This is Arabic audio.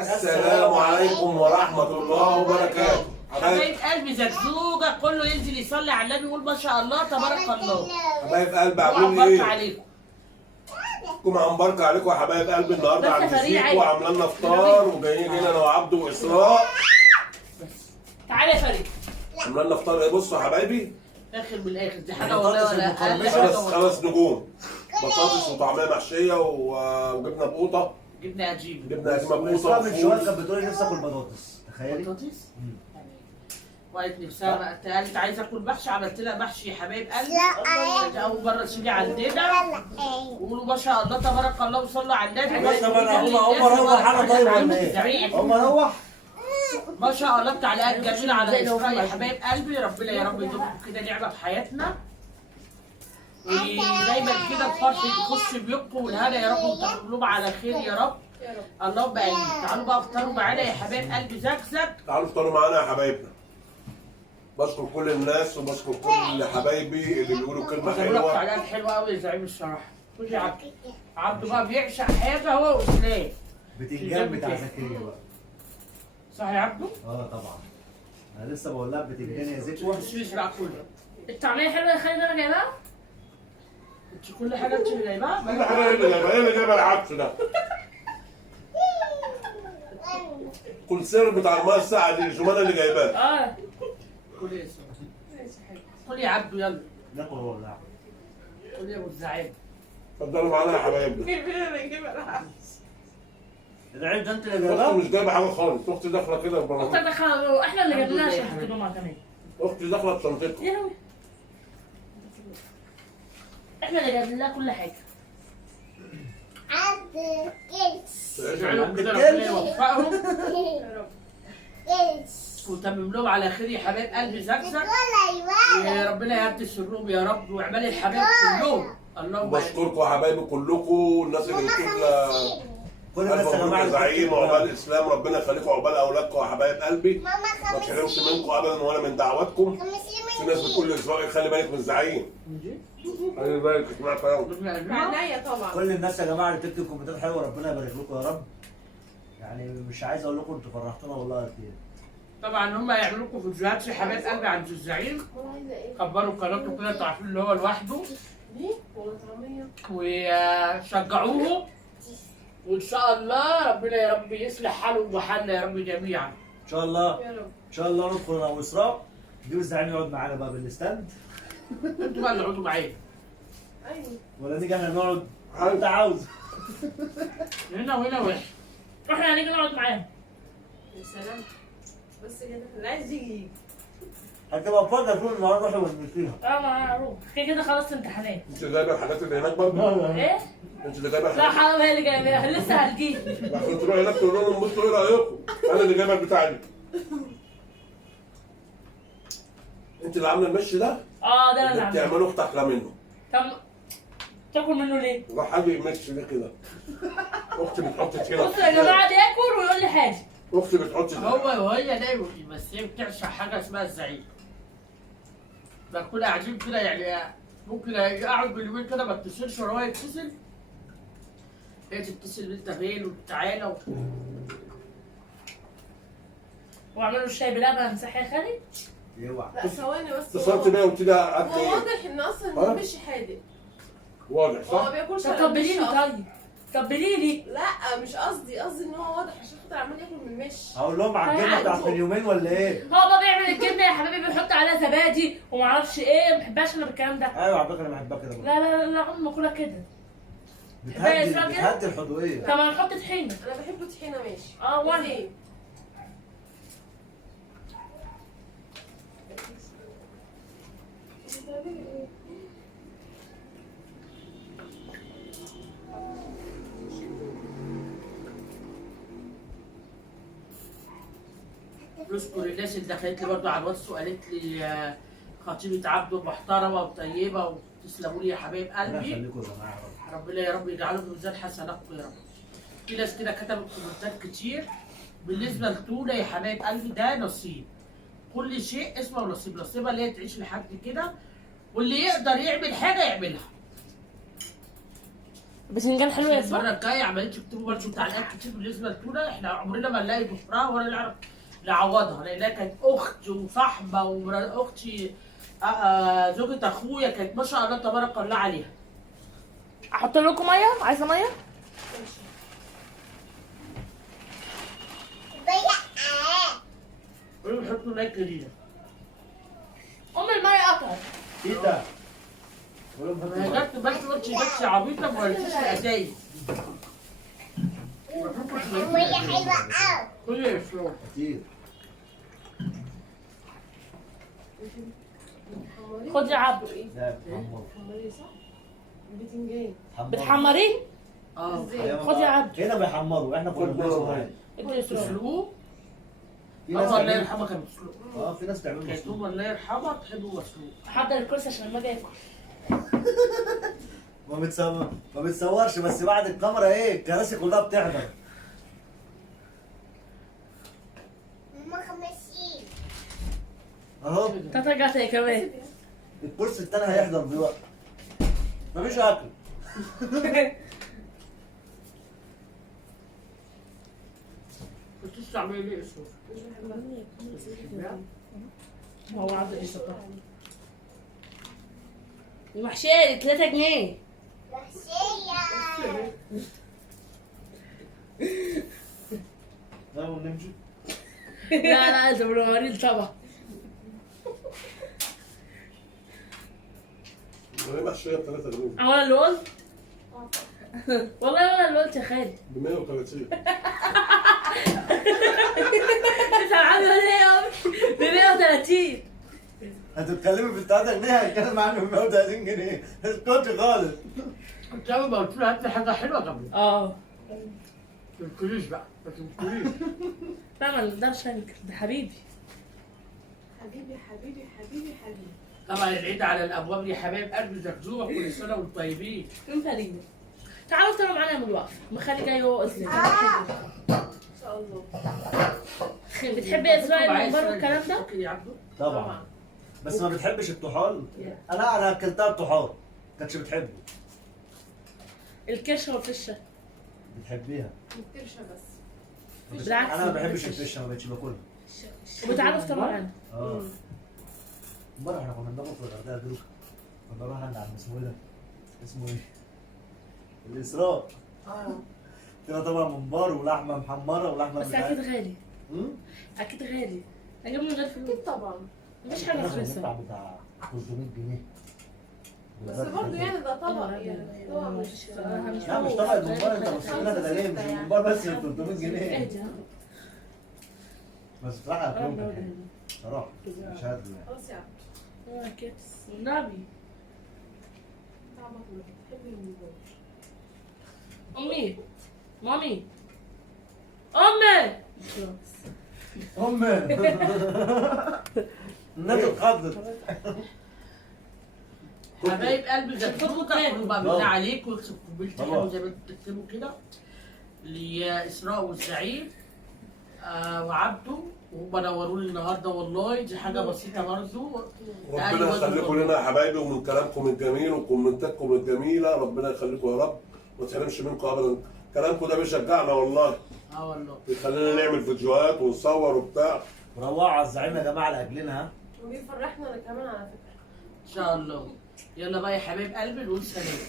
السلام عليكم ورحمة الله وبركاته. حبايب قلبي زجزوجة كله ينزل يصلي على النبي ويقول ما شاء الله تبارك الله. حبايب قلبي عاملين وعبرك ايه؟ عليكم. مبارك عليكم يا حبايب قلبي. النهارده بس عند فريق سيكو عادي. وعامله لنا فطار وجايين هنا انا وعبده واسراء. تعالى يا فريق. عامله لنا فطار ايه؟ بصوا يا حبايبي، اخر بالاخر دي حاجه والله ولا اقل خمس نجوم بطاطس وطعميه محشيه وجبنه بقوطه. جبنه عجيبه. جبنه قديمه بقوطه اسراء من شويه وفول. كانت بتقول لي نفسي اكل بطاطس، تخيلي. بطاطس؟ وقالت نفسها بقى قالت عايزه اكل محشي، عملت لها محشي يا حبايب قلبي. دي اول مره تيجي عندنا. وقولوا ما شاء الله تبارك الله وصلوا على النبي. بس انا هم اروح انا طيب ولا ايه؟ هم اروح ما شاء الله تعليقات جميله على اسراء يا حبايب قلبي. ربنا يا رب يدومكم كده نعمه في حياتنا، ودايما كده الفرح يخش بيوتكم والهنا يا رب وتقلوب على خير يا رب. اللهم امين. تعالوا بقى افطروا معانا يا حبايب قلبي زكزك. تعالوا افطروا معانا يا حبايبنا. بشكر كل الناس وبشكر كل حبايبي اللي بيقولوا كلمه بقول لك حلوه. تعليقات حلوه قوي يا زعيم الصراحه. خش يا عبد. عبده بقى بيعشق حاجه هو واسلام. بتنجان بتاع زكريا بقى. صح يا عبده؟ اه طبعا. انا لسه بقول لها بتنجان يا زكوه. الشيش بقى كله. الطعمية حلوة يا خالد انا جايبها؟ انت كل حاجه انت اللي جايبها؟ كل حاجه هي اللي جايبها، هي اللي جايبه العدس ده. كل سر بتاع الميه الساعه دي جمانه اللي جايباه. اه كل ايه؟ كل يا عبده يلا. ناكل ولا كل يا ابو الزعيم. اتفضلوا معانا يا حبايبنا. العيب ده انت اللي اختي جايبها؟ مش جايبه حاجه خالص، اختي داخله كده اختك ببرامج. دخل احنا اللي الحمد جبنا لله يا عشان حبيبي. تجيبهم كمان. اختي داخله بشنطتها. يا لهوي. احنا اللي جايبين لها كل حاجة. يجعلهم كده ربنا يوفقهم وتمم لهم على خير يا حبايب قلبي زكزك. يا ربنا يهدي سرهم يا رب واعمال الحبايب كلهم. اللهم بشكركم يا حبايبي كلكم، الناس اللي بتقول كل الناس يا جماعه الف زعيم وعقبال الاسلام، ربنا يخليكم عقبال اولادكم يا حبايب قلبي. ما تحرمش منكم ابدا ولا من دعواتكم. في ناس بتقول لاسرائيل خلي بالك من الزعيم. خلي بالك اسمعك يا يوم. عينيا طبعا. كل الناس يا جماعه اللي بتكتب كومنتات حلوه ربنا يبارك لكم يا رب. يعني مش عايز اقول لكم انتوا فرحتونا والله كتير. طبعا هم يعملوا لكم فيديوهات يا حبايب قلبي عند الزعيم. كبروا قناته كده تعرفين اللي هو لوحده دي ولا طعميه؟ وشجعوه. وان شاء الله ربنا يا رب يصلح حالهم وحالنا يا رب جميعا. ان شاء الله يا رب. ان شاء الله ندخل انا واسراء نجيب الزعيم يقعد معانا بقى بالستاند، انتوا بقى اللي اقعدوا معايا ايوه. ولا نيجي احنا نقعد انت عاوز. هنا وهنا وهنا. احنا هنيجي نقعد معاهم. يا سلام. بس كده اللي عايز يجي. هتبقى فاضيه طول النهار نروح ونمشيها. اه ما هروح كده كده خلاص امتحانات. انت جايبه الحاجات اللي هناك برضه؟ ايه؟ انت اللي جايبه لا الحاجات حرام هي اللي جايباها لسه هتجيب. عشان تروحي هناك تقول لهم بصوا ايه رايكم؟ انا اللي جايبه البتاع دي. انت اللي عامله المشي ده؟ اه ده انا اللي اللي عامله. بتعمله اختك احلى منه. طب تاكل منه ليه؟ راح حاجه يمشي ليه كده؟ اختي بتحط كده. بصوا يا جماعه ده ياكل ويقول لي حاجه. اختي بتحط هو وهي دايما بس هي بتعشق حاجه اسمها الزعيم. بكون قاعدين كده يعني ممكن اقعد باليومين كده ما اتصلش ولا هو يتصل. هي تتصل انت فين وتعالى واعملوا الشاي بلبن صح يا خالد؟ اوعى. لا ثواني بس. اتصلت بيا وقلت لها قالت هو لي واضح ان اصلا ها؟ هو مش حادق. واضح هو ما صح؟ بياكلش طب على طبلي المش لي أصلاً. طيب. طبلي لي. لا مش قصدي ان هو واضح عشان خاطر عمال ياكل من المش. هقول لهم على الجبنه بتاعت اليومين ولا ايه؟ هو بقى بيعمل الجبنه يا حبيبي بيحط عليها زبادي ومعرفش ايه ما بحبهاش انا بالكلام ده. ايوه على فكره انا بحبها كده برضه. لا لا لا لا عمري ما اكلها كده. بقى بتهدي اسمها كده؟ بتهدي الحضوريه. طب ما نحط طحينه. انا بحب طحينه ماشي. اه وانا. وزين. نشكر الناس اللي دخلت لي برضه على الواتس وقالت لي خطيبة عبده محترمة وطيبة وتسلموا لي يا حبايب ربنا قلبي. يخليكم يا جماعه يا رب. ربنا يا رب يجعله في ميزان حسناتكم يا رب. في ناس كده كتبت كومنتات كتير. بالنسبة لتونة يا حبايب قلبي ده نصيب. كل شيء اسمه نصيب، نصيبها اللي هي تعيش لحد كده واللي يقدر يعمل حاجة يعملها. الباذنجان حلو يا المره اسماء. الجايه عمالين تكتبوا برضه تعليقات كتير بالنسبه للتونه، احنا عمرنا ما نلاقي ضفرها ولا نعرف نعوضها، لانها كانت اخت وصاحبه واختي زوجة اخويا، كانت ما شاء الله تبارك الله عليها. احط لكم ميه؟ عايزه ميه؟ قولوا نحط ميه جديده. ام الميه قطعت. تيتا قول لهم ما هي حطوا جت بس بس عبيطه ما وريتيش الازايز. كل يشرب كتير. خد يا عبد. لا بتحمر. حمري صح؟ البتنجان. بتحمريه؟ اه ازاي؟ خد يا عبد. هنا بيحمروا، احنا كنا بنسلق عادي. ادي يسرا. تسلقوه. في ناس الله تعمل- يرحمها كانت بتسلقه. في ناس تعمل كانت مسلوق. امه الله يرحمها تحبه مسلوق. حضر الكرسي عشان لما اجي اكل. ما بتصورش، بس بعد الكاميرا ايه الكراسي كلها بتحضر. اهو تاتا جات هي كمان. الكرسي التاني هيحضر دلوقتي. مفيش اكل. كنت تعملي ليه اسمه؟ مش بحبها. هو عبد الشطار. المحشية 3 جنيه. يلا نمشي. لا لا انت بالمواريد طبعا. وهي محشيه ب 3 جنيه هو انا اللي قلت؟ والله انا اللي قلت يا خالد. ب 130. انت عامل ايه ب 130؟ هتتكلمي في 3 جنيه هتكلم عنه ب 130 جنيه. اسكتي خالص. كنت اول ما قلت له هات لي حاجه حلوه قبل اه ما تقوليش بقى، ما تقوليش. لا ما نقدرش انكر، ده حبيبي. حبيبي حبيبي حبيبي حبيبي. طبعا العيد على الابواب يا حبايب قلبي، زكزوبه كل سنه وانتم طيبين. من فريدة. تعالوا افطروا معانا يا مدوقف. مخلي جاي هو اسلم. ان شاء الله. بتحبي اسراء الممبار والكلام ده؟ فاكر يا عبده؟ طبعا. بس ما بتحبش الطحال. انا اكلتها الطحال كانتش بتحبه. الكرشه والفشه. بتحبيها. مكرشه بس. بالعكس انا ما بحبش بحبش. الفشه، ما بقتش باكلها. وبتعالوا افطروا معانا. اه امبارح احنا كنا بناكل في الغردقه دروك. كنا نروح عند عم اسمه ايه ده؟ اسمه ايه؟ الاسراء. اه. فيها طبعا ممبار ولحمه محمره ولحمه بس مش اكيد عارف. غالي. اكيد غالي. اجيب من غير فلوس. اكيد طبعا. مفيش حاجه بندفع رخيصه. بتاع 300 جنيه. بس برضه يعني ده طبق يعني طبق مش لا مش طبق الممبار، انت بصيت لها كده ليه؟ مش الممبار بس 300 جنيه. اهدى. بس بصراحه اكلهم كان حلو صراحه مش هادي يعني. خلاص يا عم. كيس والنبي. تعبك ما بتحبي الموبايل. امي مامي امي امي النبي اتخضت. حبايب قلبي زكزوبه بقى بالله عليك، واكتب كوبايه طبعا. حلو زي ما انتوا بتكتبوا كده. لاسراء والزعيم وعبده، وهم نوروني النهارده والله، دي حاجه بسيطه برضه. ربنا يخليكم لنا يا حبايبي، ومن كلامكم الجميل وكومنتاتكم الجميله ربنا يخليكم يا رب، ما تحرمش منكم ابدا. كلامكم ده بيشجعنا والله، اه والله. بيخلينا نعمل فيديوهات ونصور وبتاع. روعوا على الزعيم يا جماعه لاجلنا ها. وبيفرحنا انا كمان على فكره. ان شاء الله. يلا بقى يا حبايب قلبي نقول سلام.